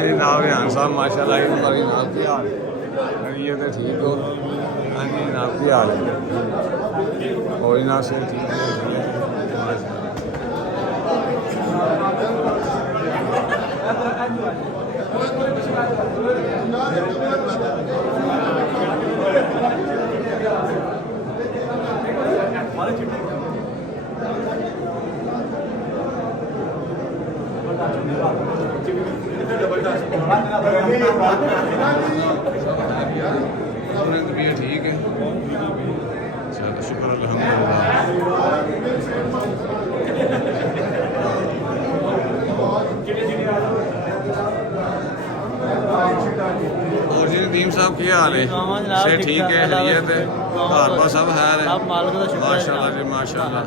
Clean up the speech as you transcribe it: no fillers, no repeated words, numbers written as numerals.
जनाब रिहान साहब माशाल्लाह तुम्हारी नाम की हाल ये तो ठीक हो। हाँ जी नाम की हाल है और ना से ठीक है ठीक है चलो शुक्र और जी नदीम साहब की हाल है से ठीक है खैरियत है घर पर सब है माशाल्लाह जी माशाल्लाह।